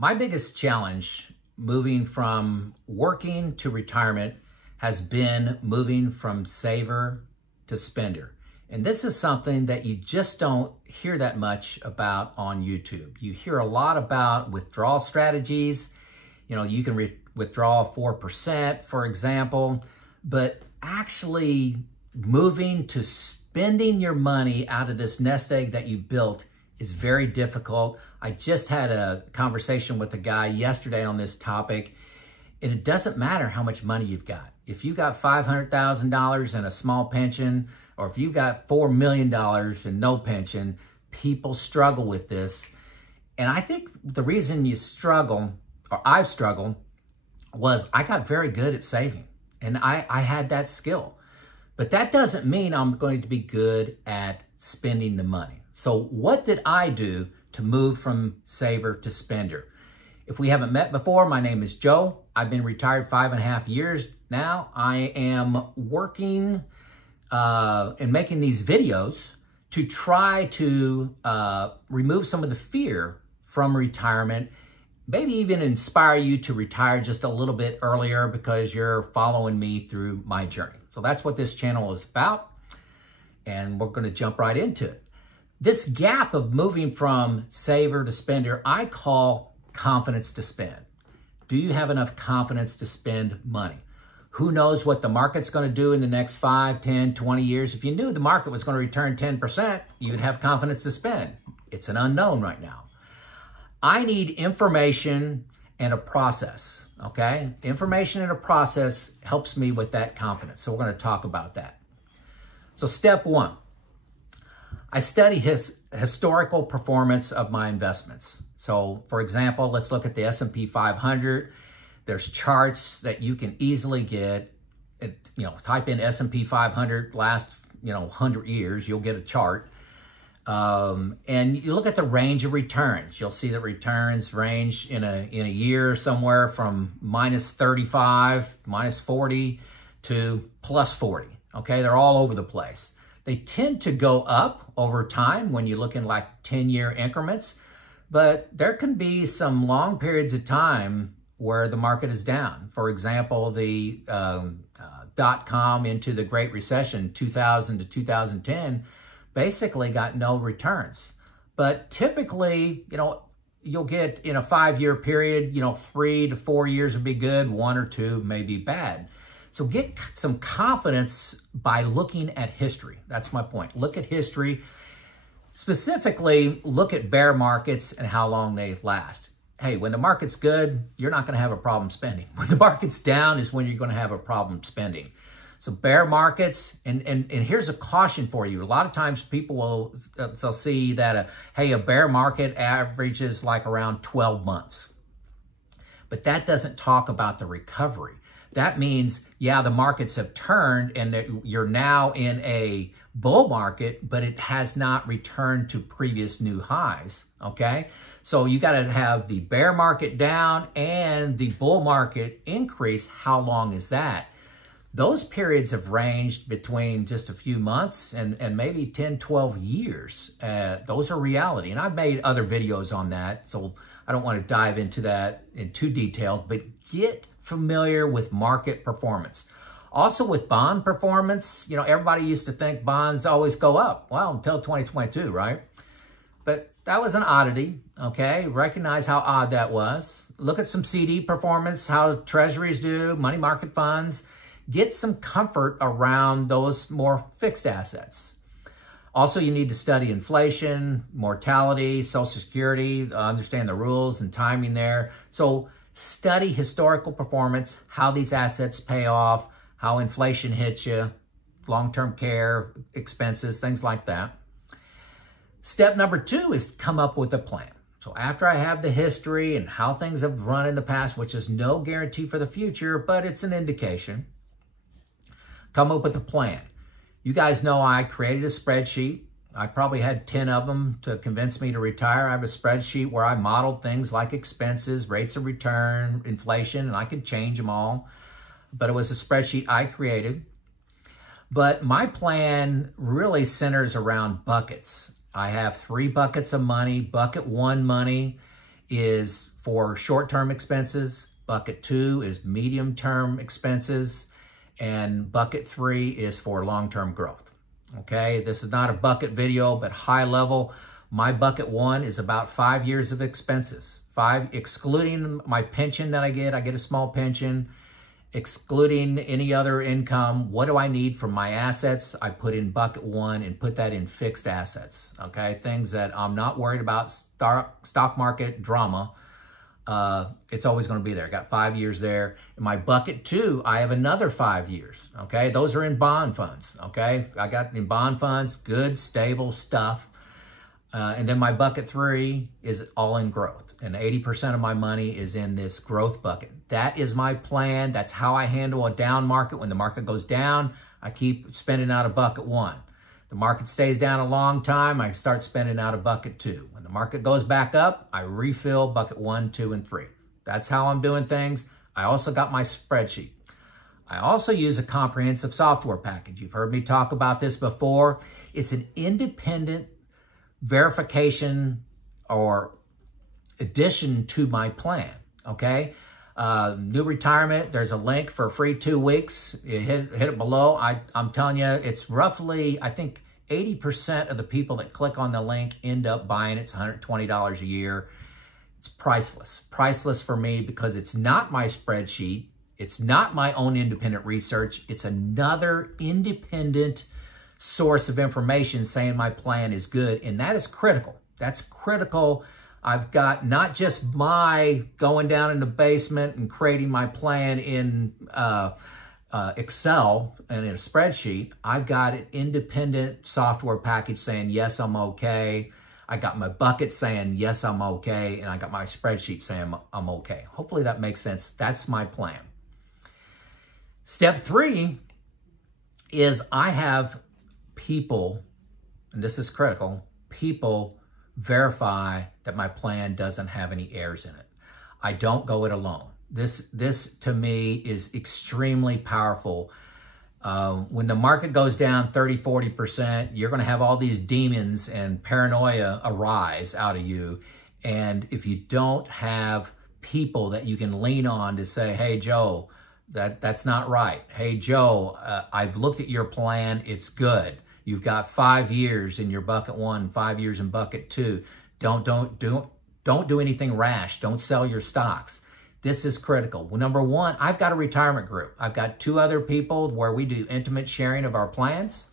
My biggest challenge moving from working to retirement has been moving from saver to spender. And this is something that you just don't hear that much about on YouTube. You hear a lot about withdrawal strategies. You know, you can withdraw 4%, for example, but actually moving to spending your money out of this nest egg that you built is very difficult. I just had a conversation with a guy yesterday on this topic, and it doesn't matter how much money you've got. If you got $500,000 and a small pension, or if you got $4 million and no pension, people struggle with this. And I think the reason you struggle, or I've struggled, was I got very good at saving, and I had that skill. But that doesn't mean I'm going to be good at spending the money. So what did I do to move from saver to spender? If we haven't met before, my name is Joe. I've been retired 5.5 years now. I am working and making these videos to try to remove some of the fear from retirement, maybe even inspire you to retire just a little bit earlier because you're following me through my journey. So that's what this channel is about, and we're going to jump right into it. This gap of moving from saver to spender, I call confidence to spend. Do you have enough confidence to spend money? Who knows what the market's going to do in the next 5, 10, 20 years? If you knew the market was going to return 10%, you'd have confidence to spend. It's an unknown right now. I need information and a process, okay? Information and a process helps me with that confidence. So we're going to talk about that. So step one, I study historical performance of my investments. So for example, let's look at the S&P 500. There's charts that you can easily get. Type in S&P 500 last, 100 years, you'll get a chart. And you look at the range of returns. You'll see that returns range in a year somewhere from -35, -40 to +40. Okay, they're all over the place. They tend to go up over time when you look in like 10-year increments, but there can be some long periods of time where the market is down. For example, the dot-com into the Great Recession, 2000 to 2010, basically got no returns. But typically, you'll get in a 5-year period, 3 to 4 years would be good, 1 or 2 may be bad. So get some confidence by looking at history. That's my point. Look at history. Specifically, look at bear markets and how long they last. Hey, when the market's good, you're not going to have a problem spending. When the market's down is when you're going to have a problem spending. So bear markets, and here's a caution for you. A lot of times people will they'll see that, a bear market averages like around 12 months. But that doesn't talk about the recovery. That means, yeah, the markets have turned and you're now in a bull market, but it has not returned to previous new highs, okay? So you got to have the bear market down and the bull market increase. How long is that? Those periods have ranged between just a few months and maybe 10, 12 years. Those are reality. And I've made other videos on that, so I don't want to dive into that in too detail, but get familiar with market performance. Also with bond performance, everybody used to think bonds always go up. Well, until 2022, right? But that was an oddity, okay? Recognize how odd that was. Look at some CD performance, how treasuries do, money market funds. Get some comfort around those more fixed assets. Also, you need to study inflation, mortality, Social Security, understand the rules and timing there. So study historical performance, how these assets pay off, how inflation hits you, long-term care expenses, things like that. Step number 2 is to come up with a plan. So after I have the history and how things have run in the past, which is no guarantee for the future, but it's an indication, come up with a plan. You guys know I created a spreadsheet. I probably had 10 of them to convince me to retire. I have a spreadsheet where I modeled things like expenses, rates of return, inflation, and I could change them all. But it was a spreadsheet I created. But my plan really centers around buckets. I have 3 buckets of money. Bucket 1 money is for short-term expenses. Bucket 2 is medium-term expenses. And bucket 3 is for long-term growth. Okay, this is not a bucket video, but high level. My bucket 1 is about 5 years of expenses. 5, excluding my pension that I get a small pension. Excluding any other income, what do I need from my assets? I put in bucket 1 and put that in fixed assets, okay? Things that I'm not worried about, stock market drama. It's always gonna be there. I got 5 years there. In my bucket 2, I have another 5 years, okay? Those are in bond funds, okay? I got in bond funds, good, stable stuff. And then my bucket 3 is all in growth. And 80% of my money is in this growth bucket. That is my plan. That's how I handle a down market. When the market goes down, I keep spending out of bucket 1. The market stays down a long time, I start spending out of bucket 2. When the market goes back up, I refill bucket 1, 2, and 3. That's how I'm doing things. I also got my spreadsheet. I also use a comprehensive software package. You've heard me talk about this before. It's an independent verification or addition to my plan, okay? New retirement, there's a link for a free 2 weeks. You hit it below. I'm telling you, it's roughly, I think 80% of the people that click on the link end up buying it. It's $120 a year. It's priceless. Priceless for me because it's not my spreadsheet. It's not my own independent research. It's another independent source of information saying my plan is good, and that is critical. That's critical. I've got not just my going down in the basement and creating my plan in Excel and in a spreadsheet. I've got an independent software package saying, yes, I'm okay. I got my bucket saying, yes, I'm okay. And I got my spreadsheet saying I'm okay. Hopefully that makes sense. That's my plan. Step 3 is I have people, and this is critical, people verify that my plan doesn't have any errors in it. I don't go it alone. This to me is extremely powerful. When the market goes down 30, 40%, you're going to have all these demons and paranoia arise out of you. And if you don't have people that you can lean on to say, hey, Joe, that's not right. Hey, Joe, I've looked at your plan. It's good. You've got 5 years in your bucket 1, 5 years in bucket 2. Don't do anything rash. Don't sell your stocks. This is critical. Well, number 1, I've got a retirement group. I've got 2 other people where we do intimate sharing of our plans.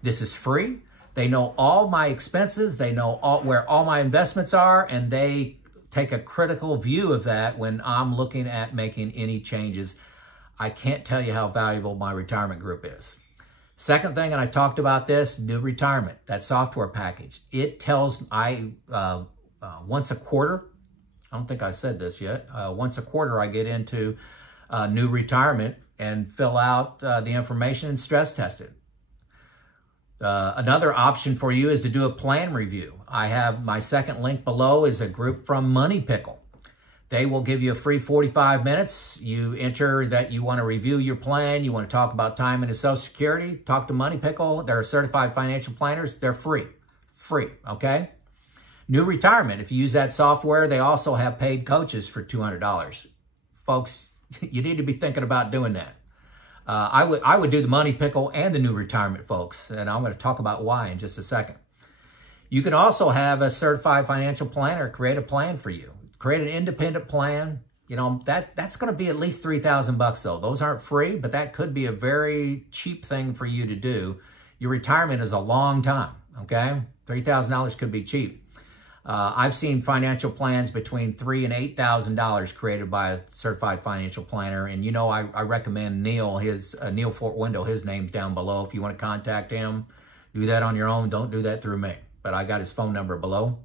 This is free. They know all my expenses. They know where all my investments are, and they take a critical view of that when I'm looking at making any changes. I can't tell you how valuable my retirement group is. Second thing, and I talked about this, new retirement, that software package. It tells once a quarter, I don't think I said this yet, once a quarter I get into new retirement and fill out the information and stress test it. Another option for you is to do a plan review. I have my second link below is a group from Pickle. They will give you a free 45 minutes. You enter that you want to review your plan. You want to talk about time and Social Security. Talk to Pickle. They're certified financial planners. They're free, okay? New retirement. If you use that software, they also have paid coaches for $200. Folks, you need to be thinking about doing that. I would do the Pickle and the new retirement, folks, and I'm going to talk about why in just a second. You can also have a certified financial planner create a plan for you. Create an independent plan. You know, that's going to be at least $3,000 though. Those aren't free, but that could be a very cheap thing for you to do. Your retirement is a long time, okay? $3,000 could be cheap. I've seen financial plans between $3,000 and $8,000 created by a certified financial planner. And you know, I recommend Neil, Neil Fort Window, his name's down below. If you want to contact him, do that on your own. Don't do that through me. But I got his phone number below.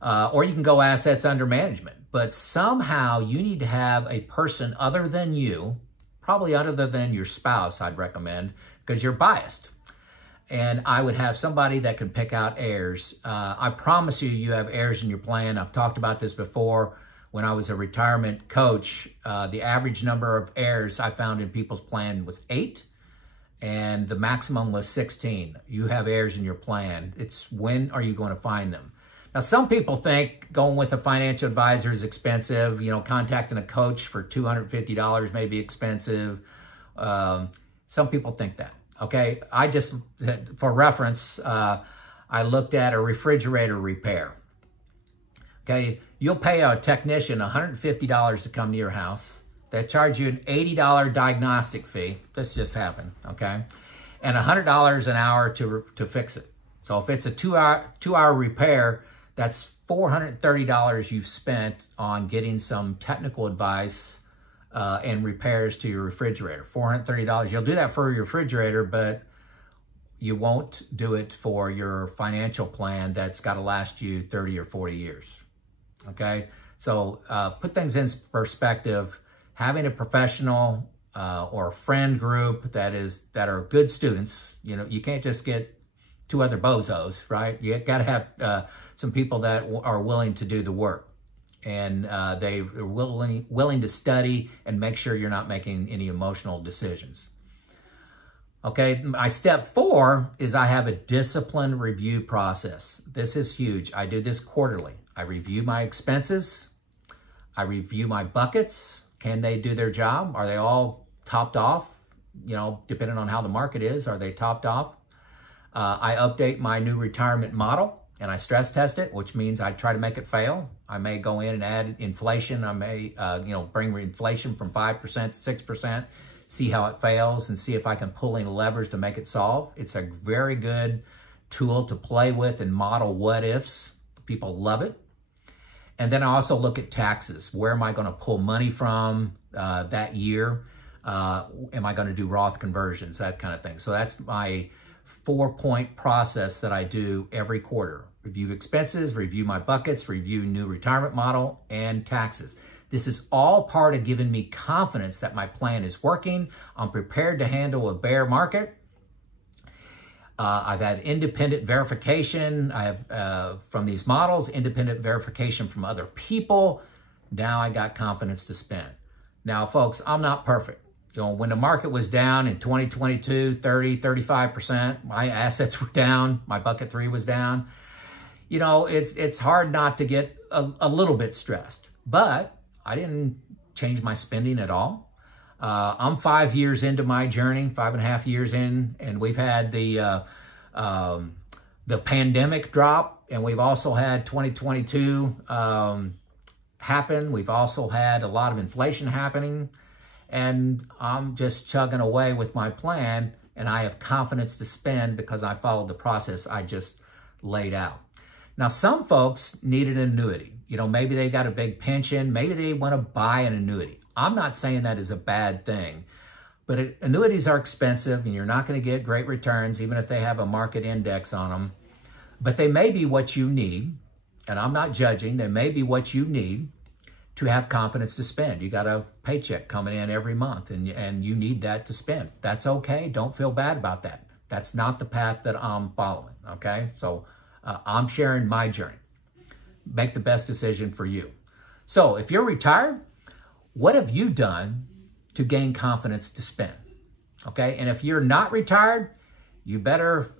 Or you can go assets under management. But somehow you need to have a person other than you, probably other than your spouse, I'd recommend, because you're biased. And I would have somebody that can pick out errors. I promise you, you have errors in your plan. I've talked about this before. When I was a retirement coach, the average number of errors I found in people's plan was 8, and the maximum was 16. You have errors in your plan. It's when are you going to find them? Now, some people think going with a financial advisor is expensive. You know, contacting a coach for $250 may be expensive. Some people think that, okay? I just, for reference, I looked at a refrigerator repair. Okay, you'll pay a technician $150 to come to your house. They charge you an $80 diagnostic fee. This just happened, okay? And $100 an hour to fix it. So if it's a two-hour repair, that's $430 you've spent on getting some technical advice and repairs to your refrigerator. $430. You'll do that for your refrigerator, but you won't do it for your financial plan that's got to last you 30 or 40 years. Okay, so put things in perspective. Having a professional or a friend group that are good students. You know, you can't just get two other bozos, right? You got to have some people that are willing to do the work, and they are willing to study and make sure you're not making any emotional decisions. Okay, my step 4 is I have a disciplined review process. This is huge. I do this quarterly. I review my expenses. I review my buckets. Can they do their job? Are they all topped off? You know, depending on how the market is, are they topped off? I update my new retirement model and I stress test it, which means I try to make it fail. I may go in and add inflation. I may, bring inflation from 5% to 6%, see how it fails and see if I can pull any levers to make it solve. It's a very good tool to play with and model what ifs. People love it. And then I also look at taxes. Where am I going to pull money from that year? Am I going to do Roth conversions? That kind of thing. So that's my 4-point process that I do every quarter. Review expenses, review my buckets, review new retirement model, and taxes. This is all part of giving me confidence that my plan is working. I'm prepared to handle a bear market. I've had independent verification. I have from these models, independent verification from other people. Now I got confidence to spend. Now, folks, I'm not perfect. You know, when the market was down in 2022, 30, 35%, my assets were down. My bucket 3 was down. You know, it's hard not to get a little bit stressed, but I didn't change my spending at all. I'm 5 years into my journey, 5.5 years in, and we've had the pandemic drop, and we've also had 2022 happen. We've also had a lot of inflation happening, and I'm just chugging away with my plan, and I have confidence to spend because I followed the process I just laid out. Now, some folks need an annuity. You know, maybe they got a big pension. Maybe they want to buy an annuity. I'm not saying that is a bad thing, but annuities are expensive and you're not going to get great returns even if they have a market index on them. But they may be what you need, and I'm not judging. They may be what you need to have confidence to spend. You got a paycheck coming in every month and you need that to spend. That's okay. Don't feel bad about that. That's not the path that I'm following, okay? So I'm sharing my journey. Make the best decision for you. So if you're retired, what have you done to gain confidence to spend? Okay, and if you're not retired, you better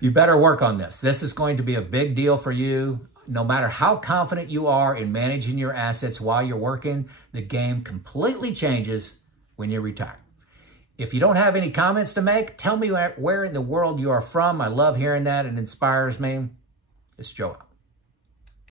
work on this. This is going to be a big deal for you. No matter how confident you are in managing your assets while you're working, the game completely changes when you're retired. If you don't have any comments to make, tell me where in the world you are from. I love hearing that. It inspires me. It's Joe.